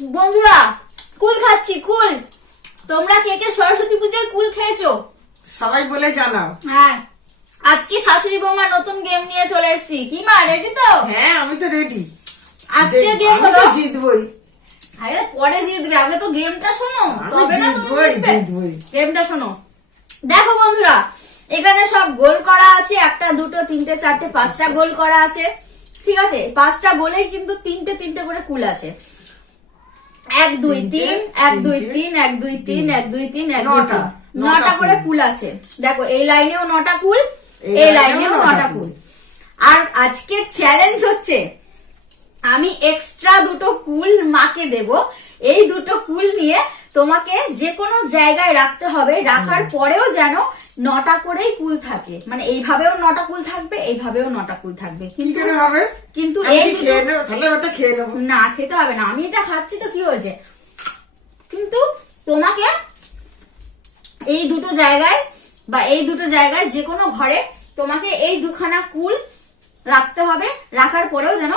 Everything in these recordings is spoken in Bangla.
বন্ধুরা কুল খাচ্ছি কুল। তোমরা কে কে সরস্বতী পূজায় কুল খেয়েছো সবাই বলে জানাও। হ্যাঁ, আজকে শাশুড়ি বৌমা নতুন গেম নিয়ে চলে এসেছি। কি মা, রেডি তো? হ্যাঁ, আমি তো রেডি। আজকে গেম আমি হলো তো জিতবই। আরে পরে জিতবে, আগে তো গেমটা শোনো, তবে না তুমি জিতবে। গেমটা শোনো। দেখো বন্ধুরা, এখানে সব গোল করা আছে, একটা দুটো তিনটে চারটে পাঁচটা গোল করা আছে, ঠিক আছে? পাঁচটা গোলেই কিন্তু তিনটে তিনটে করে কুল আছে। 1 2 3 1 2 3 1 2 3 1 2 3 1 2 3 9টা করে কুল আছে। দেখো এই লাইনেও 9টা কুল, এই লাইনেও 9টা কুল। আর আজকের চ্যালেঞ্জ হচ্ছে আমি এক্সট্রা দুটো কুল মাকে দেব। এই দুটো কুল নিয়ে তোমাকে যে কোনো জায়গায় রাখতে হবে, রাখার পরেও যেন 9টা করেই কুল থাকে। মানে এইভাবেও 9টা কুল থাকবে, এইভাবেও 9টা কুল থাকবে। কিন্তু এই না, খেতে হবে না, আমি এটা খাচ্ছি তো কি হয়েছে। কিন্তু তোমাকে এই দুটো জায়গায় বা এই দুটো জায়গায় যে কোনো ঘরে তোমাকে এই দুখানা কুল রাখতে হবে, রাখার পরেও যেন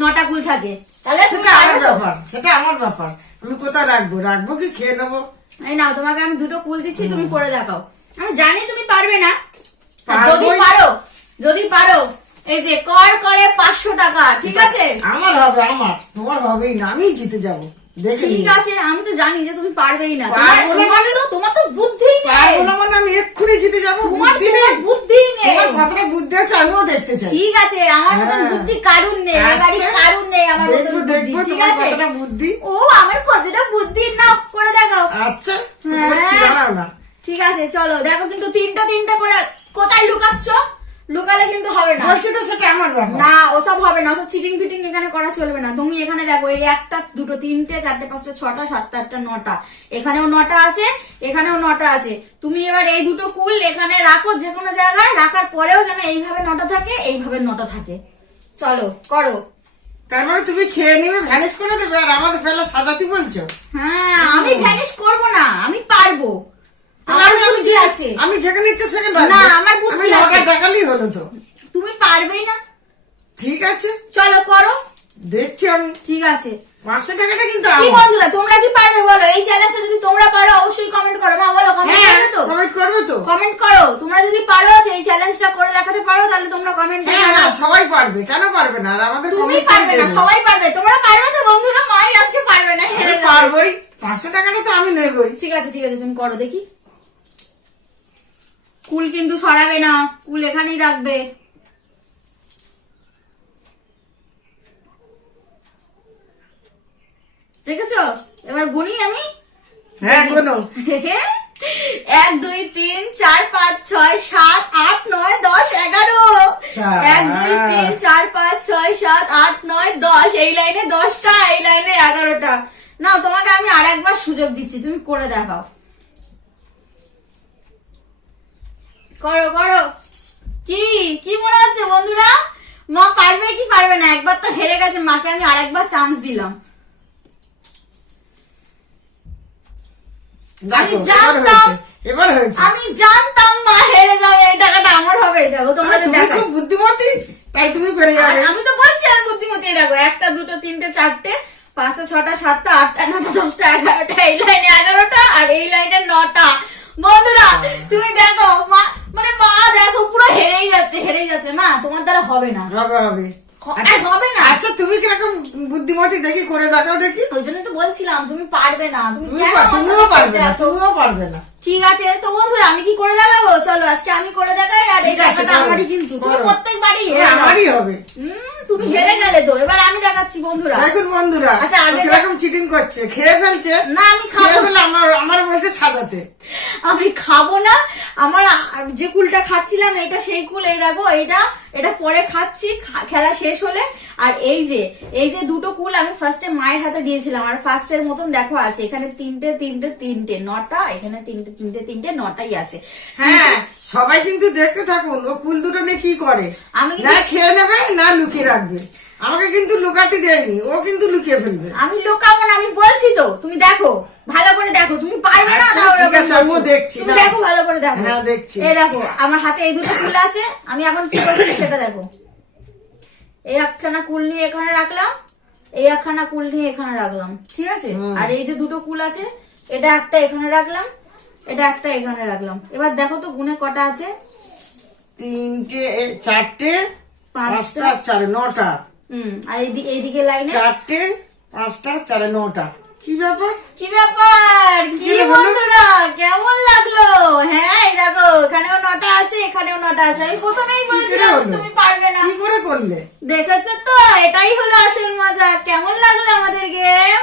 9টা কুল থাকে। তাহলে সেটা আমার ব্যাপার, আমি কোথায় রাখবো, রাখবো কি খেয়ে নেবো। এই নাও, তোমাকে আমি দুটো কুল দিচ্ছি, তুমি করে দেখাও। আমি জানি তুমি পারবে না, যদি পারো এই যে কর করে 500 টাকা, ঠিক আছে? আমার হবে, আমার, তোমার হবেই না, আমি জিতে যাবো। ঠিক আছে, আমি তো জানি যে তুমি পারবেই না, তোমার তো বুদ্ধি নেই। মানে আমি এক্ষুনি জিতে যাবো, বুদ্ধি নেই। কতটা বুদ্ধি আছে আমিও দেখতে চাই। ঠিক আছে, আমার মতন বুদ্ধি কারুর নেই, কারুর নেই আমার মতন বুদ্ধি, ঠিক আছে? বুদ্ধি, ও আমার কতটা বুদ্ধি, না করে দেখাও। আচ্ছা দাঁড়াও না, ঠিক আছে চলো দেখো। কিন্তু তিনটা তিনটা করে কোথায় লুকাচ্ছ? লুকালে কিন্তু হবে না, বলছি তো সেটা আমার ব্যাপার। না ওসব হবে না, ওসব চিটিং ফিটিং এখানে করা চলবে না। তুমি এখানে দেখো, এই একটা দুটো তিনটে চারটে পাঁচটা ছটা সাতটা আটটা 9টা, এখানেও 9টা আছে, এখানেও 9টা আছে। তুমি এবার এই দুটো কুল এখানে রাখো যে কোনো জায়গায়, রাখার পরেও যেন এইভাবে 9টা থাকে, এইভাবে 9টা থাকে। চলো করো। তার মানে তুমি খেয়ে নিবে, ভ্যানিশ করে দেবে, আর আমার ফেলা সাজাতে বলছো? হ্যাঁ, আমি ভ্যানিশ করবো না, আমি পারবো। আমি যেখানে ইচ্ছে সেখানে না, আমার বুদ্ধি আছে, দেখালেই হলো তো। তুমি পারবেই না। ঠিক আছে চলো করো, দেখছি আমি। ঠিক আছে, 500 টাকাটা কিন্তু কি বন্ধুরা তোমরা কি পারবে বলো? এই চ্যালেঞ্জটা যদি তোমরা পারো অবশ্যই কমেন্ট করো। মা বলো, কমেন্ট করবে তো? কমেন্ট করবে তো? কমেন্ট করো, তোমরা যদি পারো এই চ্যালেঞ্জটা করে দেখাতে পারো, তাহলে তোমরা কমেন্ট করো। হ্যাঁ, সবাই পারবে, কেন পারবে না? আর আমাদের তুমি পারবে না, সবাই পারবে। তোমরা পারবে তো বন্ধুরা? মাই আজকে পারবে না, হেরে যাবে। পারবোই, 500 টাকাটা তো আমি নেবই। ঠিক আছে ঠিক আছে, তুমি করো দেখি। কুল কিন্তু সরাবে না, কুল এখানেই রাখবে। রেখেছো? এবার গুনি আমি। হ্যাঁ গুনো। 1 2 3 4 5 6 7 8 9 10 11। 1 2 3 4 5 6 7 8 9 10। এই লাইনে 10টা, এই লাইনে 11টা। নাও, তোমাকে আমি আরেকবার সুযোগ দিচ্ছি, তুমি করে দেখাও। করো করো। কি কি মনে হচ্ছে বন্ধুরা? মা পারবে কি পারবে না? একবার তো হেরে গেছে, মাকে আমি আরেকবার চান্স দিলাম। আমি জানতাম মা হেরে যাবে, এই টাকাটা আমার হবে। দেখো তোমরা খুব বুদ্ধিমতী, তাই তুমি পেরে যাবে। আমি তো বলছি আমি বুদ্ধিমতী। দেখো, একটা দুটো তিনটে চারটে পাঁচটা ছটা সাতটা আটটা নটা 10টা 11টা, এই লাইনে 11টা আর এই লাইনে 9টা। বন্ধুরা তুমি দেখো, মা মানে মা দেখো পুরো হেরেই যাচ্ছে। মা তোমার দ্বারা হবে না। হবে হবে না। আচ্ছা তুমি কিরকম বুদ্ধিমতী দেখি করে দেখাও দেখি। ওই জন্য তো বলছিলাম তুমি পারবে না, তুমিও পারবে না। ঠিক আছে তো বন্ধুরা, আমি কি করে দেখাবো? চলো আজকে আমি করে দেখাই। আর এই টাকাটা আমারই, কিন্তু তুমি প্রত্যেকবারই আমারই হবে। তুমি হেরে গেলে তো, এবার আমি দেখাচ্ছি বন্ধুরা। দেখুন বন্ধুরা, আচ্ছা আগে কিরকম চিটিং করছে, খেয়ে ফেলছে। না আমি খাবো না, আমার বলছে সাজাতে। আমি খাবো না। আমার যে কুলটা খাচ্ছিলাম এটা সেই কুল, এই দেখো এটা পরে খাচ্ছি খেলা শেষ হলে। আর এই যে দুটো কুল আমি ফার্স্টে মায়ের হাতে দিয়েছিলাম, আর ফার্স্টের মতন দেখো আছে এখানে তিনটে 9টা, এখানে তিনটে 9টাই আছে। হ্যাঁ, সবাই কিন্তু দেখতে থাকুন ও কুল দুটো নিয়ে কি করে। আমি না খেয়ে নেবে না লুকিয়ে রাখবে। আমাকে কিন্তু লুকাতে দেয়নি, ও কিন্তু লুকিয়ে ফেলবে। আমি লুকাবো না, আমি বলছি তো। তুমি দেখো, ভালো করে দেখো। তুমি পারবে না, ঠিক আছে আমিও দেখছি। তুমি দেখো, ভালো করে দেখো। হ্যাঁ দেখছি। এই দেখো আমার হাতে এই দুটো কুল আছে, আমি এখন কি করছি সেটা দেখো। এই একখানা কুল নিয়ে এখানে রাখলাম, এই একখানা কুল নিয়ে এখানে রাখলাম, ঠিক আছে? আর এই যে দুটো কুল আছে, এটা একটা এখানে রাখলাম, এটা একটা এখানে রাখলাম। এবার দেখো তো গুনে কটা আছে? 3টে 4টে 5টা 5টা 4 9টা। আর এইদিকে লাইনে 4টে 5টা 4 9টা। কি ব্যাপার? কি ব্যাপার? কি বন্ধুরা কেমন লাগলো? হ্যাঁ এই দেখো এখানেও 9টা আছে, এখানেও 9টা আছে। আমি প্রথমেই বলেছিলাম তুমি পারবে না। কি করে করলে? দেখেছো তো, এটাই হলো আসল মজা। কেমন লাগলো আমাদের গেম?